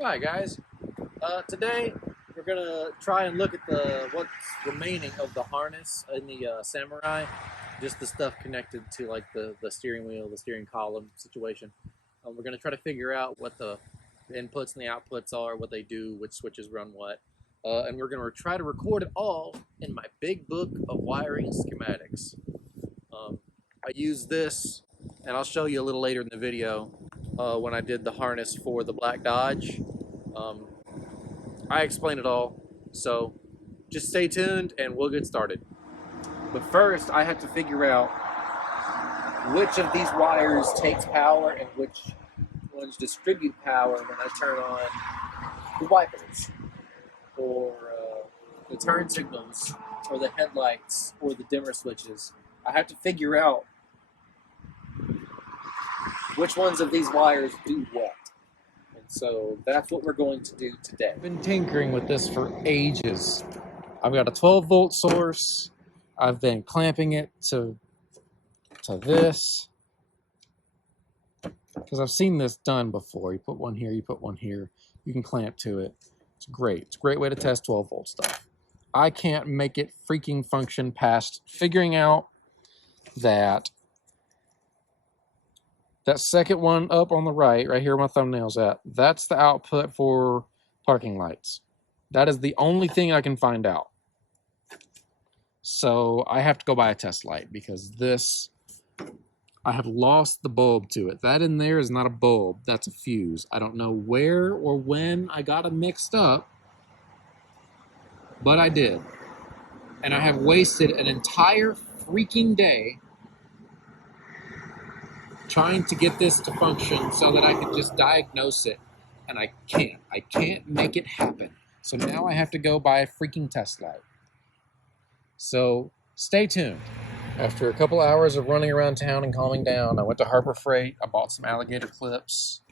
Hi guys. Today we're gonna try and look at what's remaining of the harness in the Samurai, just the stuff connected to like the steering wheel, the steering column situation. We're gonna try to figure out what the inputs and the outputs are, what they do, which switches run what, and we're gonna try to record it all in my big book of wiring schematics. I use this, and I'll show you a little later in the video when I did the harness for the Black Dodge. Um, I explain it all, so just stay tuned and we'll get started. But first, I have to figure out which of these wires takes power and which ones distribute power when I turn on the wipers, or the turn signals, or the headlights, or the dimmer switches. I have to figure out which ones of these wires do what. And so that's what we're going to do today. I've been tinkering with this for ages. I've got a 12-volt source. I've been clamping it to this because I've seen this done before. You put one here, you put one here. You can clamp to it. It's great. It's a great way to test 12-volt stuff. I can't make it freaking function past figuring out that second one up on the right here where my thumbnail's at, that's the output for parking lights. That is the only thing I can find out. So I have to go buy a test light because this, I have lost the bulb to it. That in there is not a bulb, that's a fuse. I don't know where or when I got them mixed up, but I did. And I have wasted an entire freaking day trying to get this to function so that I can just diagnose it. And I can't. I can't make it happen. So now I have to go buy a freaking test light. So stay tuned. After a couple hours of running around town and calming down, I went to Harbor Freight. I bought some alligator clips.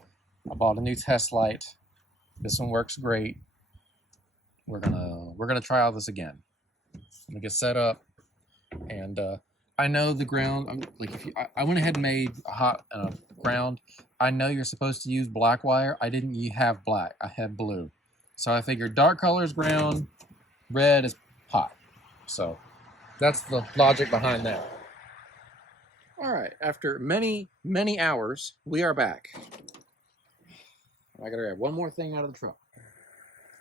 I bought a new test light. This one works great. We're gonna try all this again. I'm gonna get set up, and I know the ground. I went ahead and made a hot ground. I know you're supposed to use black wire. I didn't have black. I had blue, so I figured dark color is ground, red is hot. So that's the logic behind that. All right, after many hours, we are back. I gotta grab one more thing out of the truck.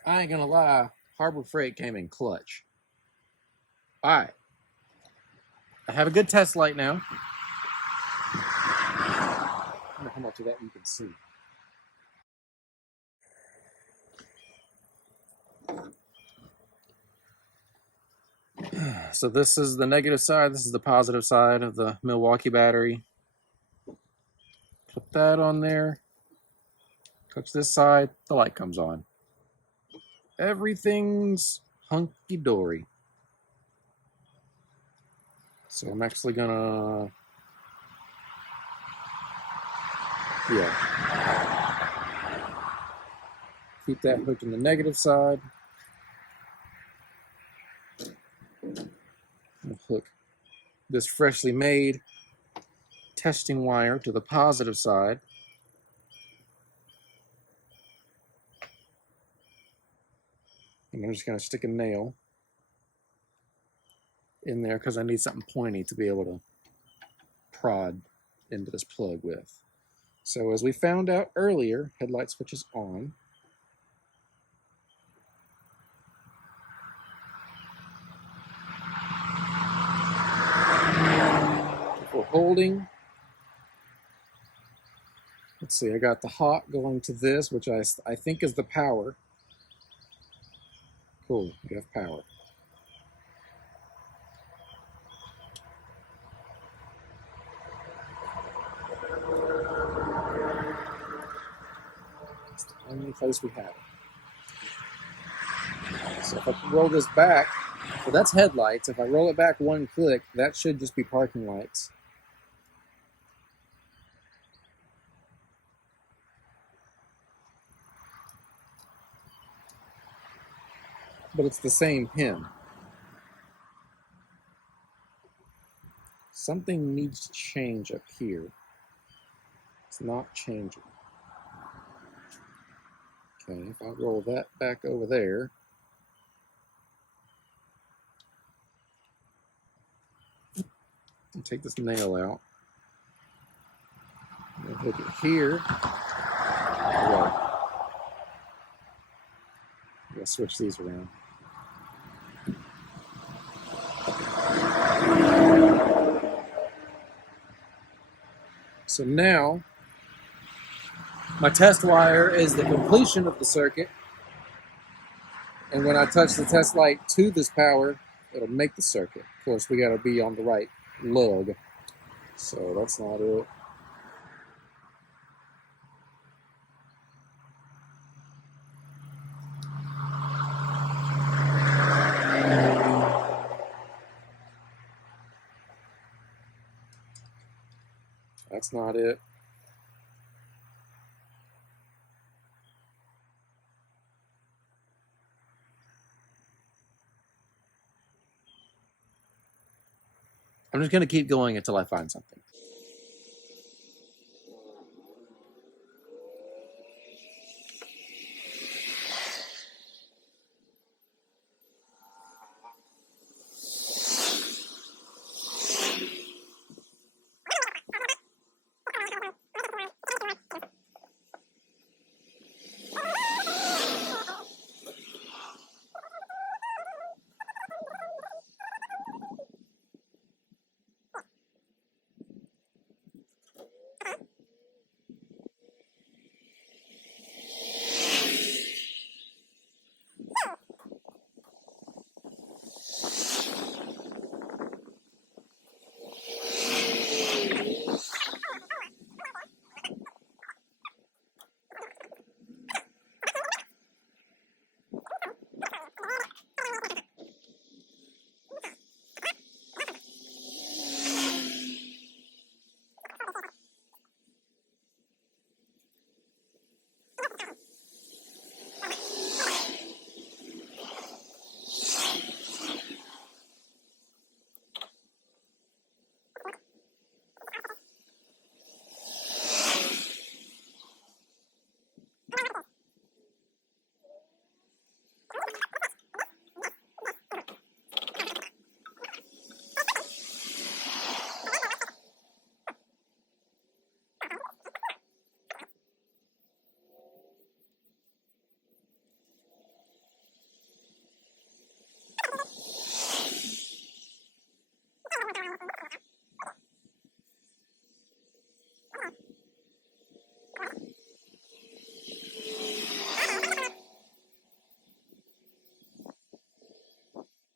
I ain't gonna lie, Harbor Freight came in clutch. All right, I have a good test light now. I don't know how much of that you can see. So this is the negative side, this is the positive side of the Milwaukee battery. Put that on there. Touch this side, the light comes on. Everything's hunky-dory. So I'm actually gonna, keep that hooked in the negative side. I'll hook this freshly made testing wire to the positive side. And I'm just going to stick a nail in there because I need something pointy to be able to prod into this plug with. So as we found out earlier, headlight switch is on. If we're holding, let's see, I got the hot going to this, which I think is the power. Cool, we have power. It's the only place we have it. So if I roll this back, so that's headlights. If I roll it back one click, that should just be parking lights. But it's the same pin. Something needs to change up here. It's not changing. Okay, if I roll that back over there, and take this nail out, and hook it here. Well, I'm gonna switch these around. So now, my test wire is the completion of the circuit, and when I touch the test light to this power, it'll make the circuit. Of course, we gotta be on the right lug, so that's not it. That's not it. I'm just gonna keep going until I find something.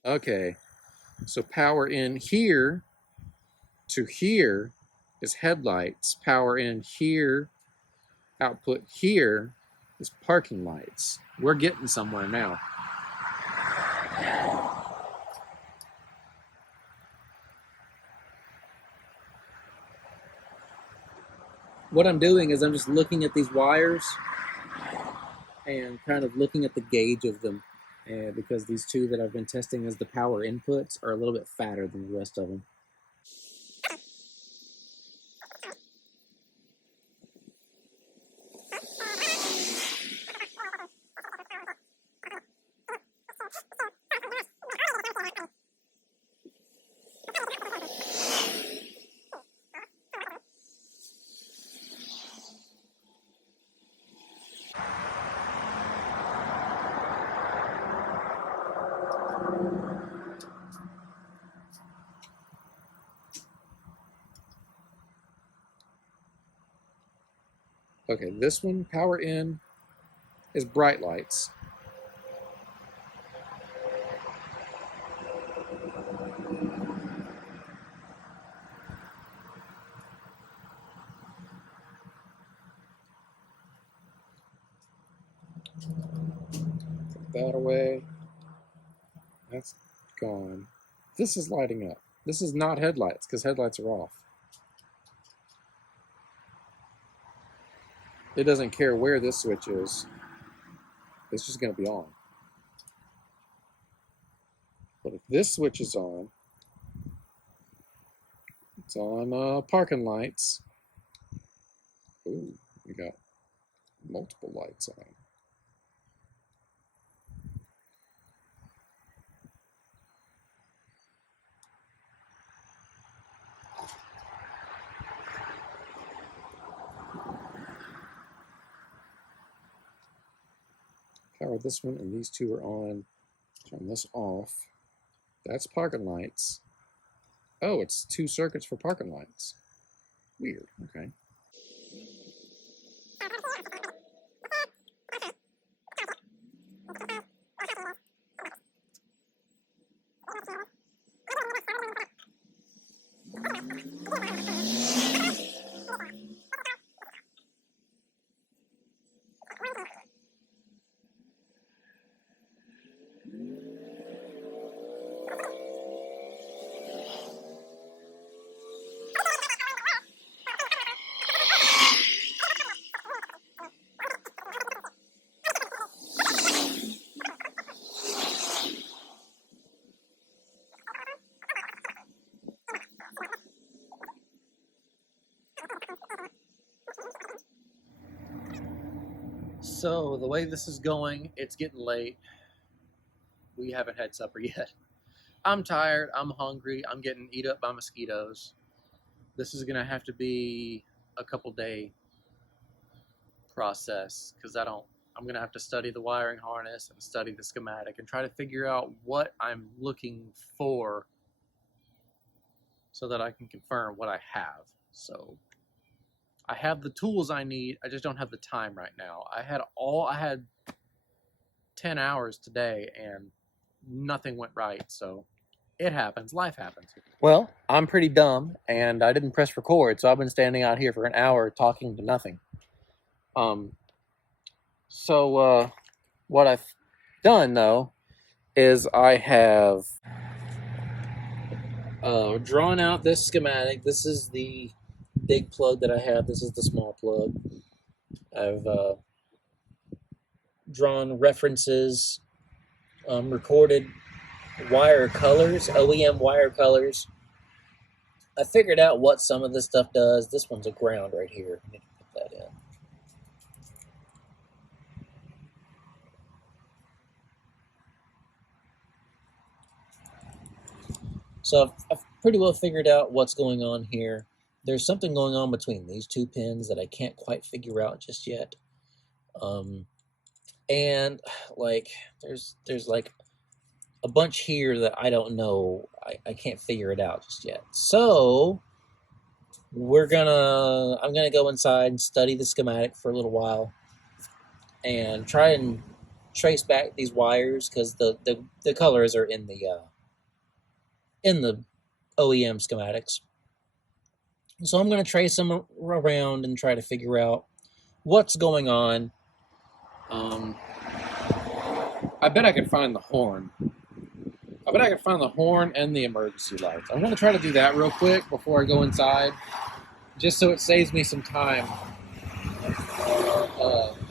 Okay, so power in here to here is headlights. Power in here, output here is parking lights. We're getting somewhere now. What I'm doing is I'm just looking at these wires and kind of looking at the gauge of them. And because these two that I've been testing as the power inputs are a little bit fatter than the rest of them. Okay, this one, power in, is bright lights. Take that away. That's gone. This is lighting up. This is not headlights because headlights are off. It doesn't care where this switch is. It's just going to be on. But if this switch is on, it's on parking lights. Ooh, we got multiple lights on. power this one, and these two are on. Turn this off. That's parking lights. Oh, it's 2 circuits for parking lights. Weird. Okay. So the way this is going, it's getting late. We haven't had supper yet. I'm tired, I'm hungry, I'm getting eat up by mosquitoes. This is gonna have to be a couple day process because I'm gonna have to study the wiring harness and study the schematic and try to figure out what I'm looking for so that I can confirm what I have. So I have the tools I need, I just don't have the time right now. I had 10 hours today and nothing went right, so it happens, life happens. Well, I'm pretty dumb and I didn't press record, so I've been standing out here for an hour talking to nothing. What I've done though is I have drawn out this schematic. This is the big plug that I have. This is the small plug. I've drawn references, recorded wire colors, OEM wire colors. I figured out what some of this stuff does. This one's a ground right here. I need to put that in. So I've pretty well figured out what's going on here. There's something going on between these 2 pins that I can't quite figure out just yet. And like there's like a bunch here that I don't know. I can't figure it out just yet. So I'm gonna go inside and study the schematic for a little while and try and trace back these wires because the colors are in the OEM schematics. So I'm going to trace them around and try to figure out what's going on. I bet I can find the horn. I bet I can find the horn and the emergency lights. I'm going to try to do that real quick before I go inside, just so it saves me some time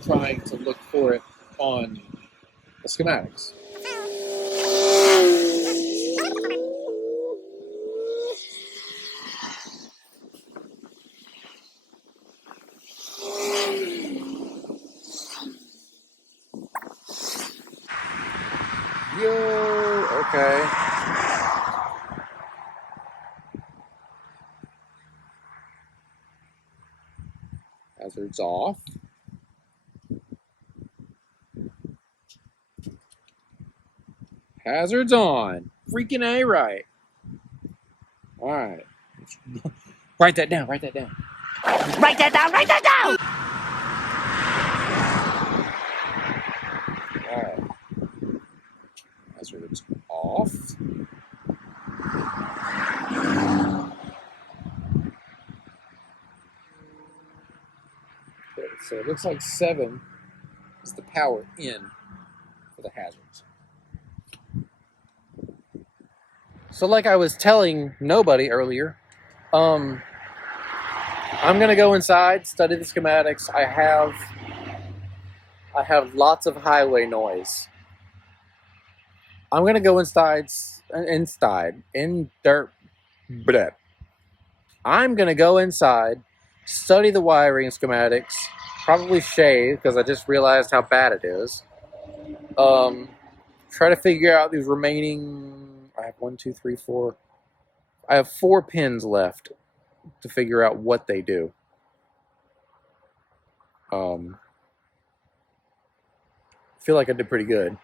trying to look for it on the schematics. Yo, okay. Hazards off. Hazards on. Freaking A right. All right. Write that down. Write that down. Write that down. Write that down. All right. Hazards off. Okay, so it looks like 7 is the power in for the hazards. So like I was telling nobody earlier, I'm gonna go inside, study the schematics. I have lots of highway noise. I'm gonna go inside. I'm gonna go inside, study the wiring schematics, probably shave because I just realized how bad it is. Try to figure out these remaining. I have 1, 2, 3, 4. I have 4 pins left to figure out what they do. feel like I did pretty good.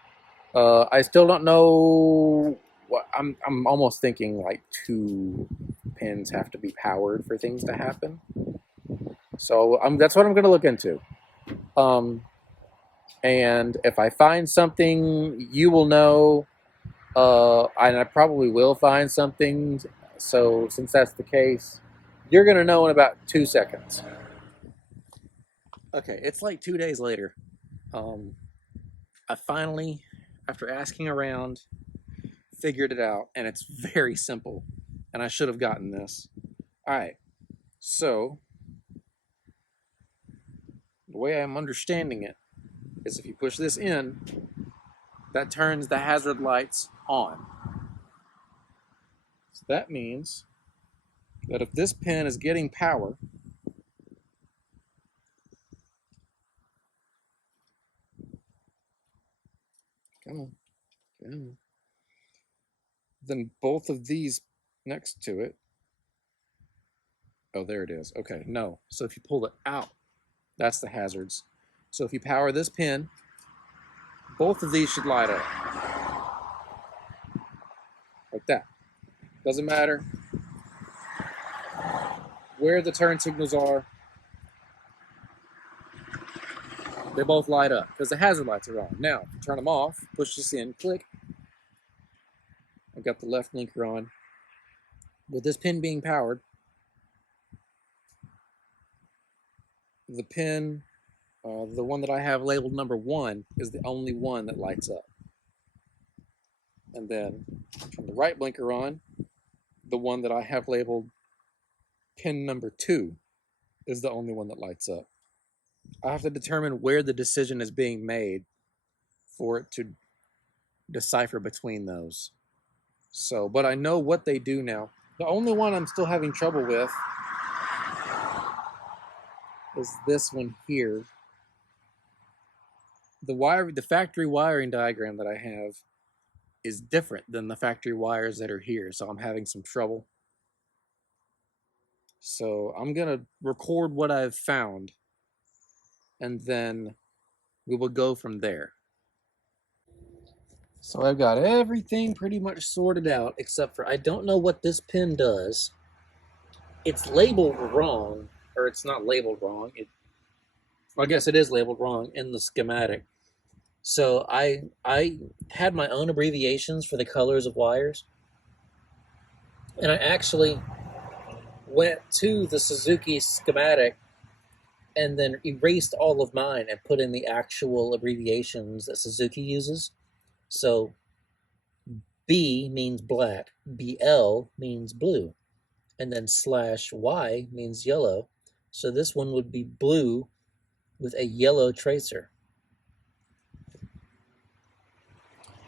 I still don't know what I'm almost thinking like 2 pins have to be powered for things to happen. So that's what I'm going to look into. And if I find something, you will know. And I probably will find something. So since that's the case, you're going to know in about 2 seconds. Okay, it's like 2 days later. I finally, after asking around, figured it out, and it's very simple. And I should have gotten this. All right, so the way I'm understanding it is if you push this in, that turns the hazard lights on. So that means that if this pin is getting power, come on, come on, then both of these next to it, oh, there it is. Okay, no. So if you pull it out, that's the hazards. So if you power this pin, both of these should light up. Like that. Doesn't matter where the turn signals are, they both light up because the hazard lights are on. Now, turn them off, push this in, click. I've got the left blinker on. With this pin being powered, the pin, the one that I have labeled number 1, is the only one that lights up. And then turn the right blinker on, the one that I have labeled pin number 2 is the only one that lights up. I have to determine where the decision is being made for it to decipher between those. So, but I know what they do now. The only one I'm still having trouble with is this one here. The factory wiring diagram that I have is different than the factory wires that are here, so I'm having some trouble. So I'm gonna record what I've found, and then we will go from there. So I've got everything pretty much sorted out, except for I don't know what this pin does. It's labeled wrong, or it's not labeled wrong. I guess it is labeled wrong in the schematic. So I had my own abbreviations for the colors of wires, and I actually went to the Suzuki schematic and then erased all of mine and put in the actual abbreviations that Suzuki uses. So B means black, BL means blue, and then /Y means yellow. So this one would be blue with a yellow tracer,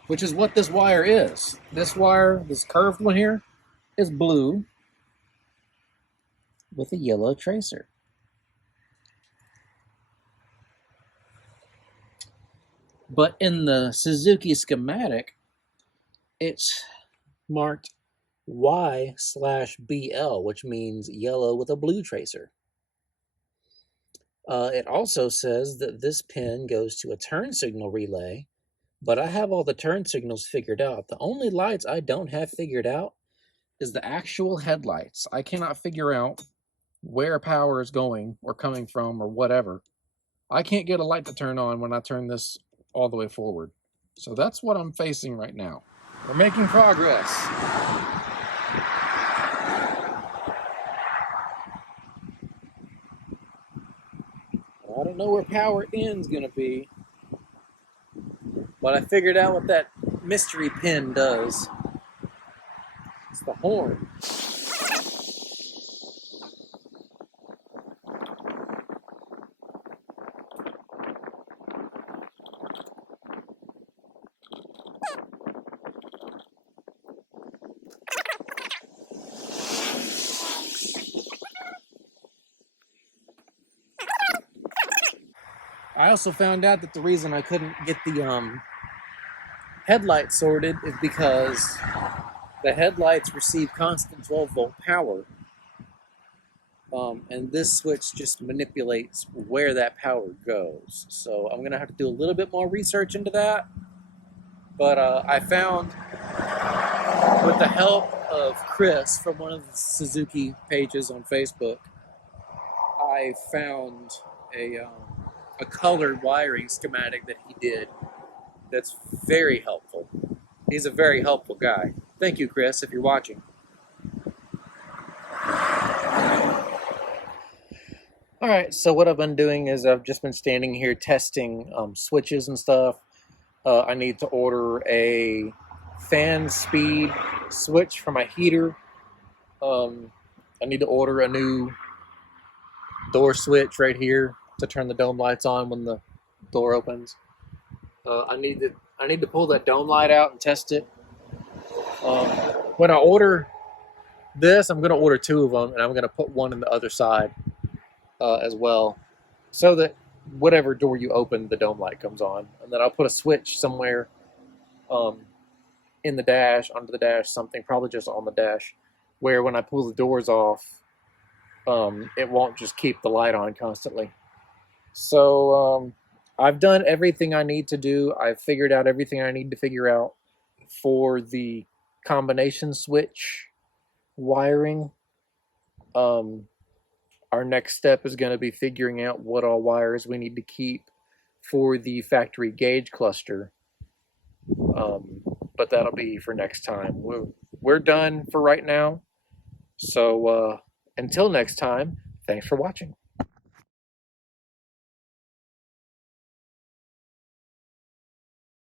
which is what this wire is. This wire, this curved one here, is blue with a yellow tracer. But in the Suzuki schematic, it's marked Y/BL, which means yellow with a blue tracer. It also says that this pin goes to a turn signal relay, but I have all the turn signals figured out. The only lights I don't have figured out is the actual headlights. I cannot figure out where power is going or coming from or whatever. I can't get a light to turn on when I turn this all the way forward. So that's what I'm facing right now. We're making progress. I don't know where power end's gonna be, but I figured out what that mystery pin does. It's the horn. I also found out that the reason I couldn't get the headlights sorted is because the headlights receive constant 12-volt power, And this switch just manipulates where that power goes. So I'm gonna have to do a little bit more research into that. But I found, with the help of Chris from one of the Suzuki pages on Facebook, I found a colored wiring schematic that he did that's very helpful. He's a very helpful guy. Thank you, Chris, if you're watching. All right, so what I've been doing is I've just been standing here testing switches and stuff. I need to order a fan speed switch for my heater. I need to order a new door switch right here to turn the dome lights on when the door opens. I need to pull that dome light out and test it. When I order this, I'm going to order 2 of them, and I'm going to put one in the other side as well, so that whatever door you open, the dome light comes on. And then I'll put a switch somewhere in the dash, under the dash, something, probably just on the dash, where when I pull the doors off, it won't just keep the light on constantly. So I've done everything I need to do. I've figured out everything I need to figure out for the combination switch wiring. Our next step is going to be figuring out what all wires we need to keep for the factory gauge cluster. But that'll be for next time. We're done for right now. So until next time, thanks for watching.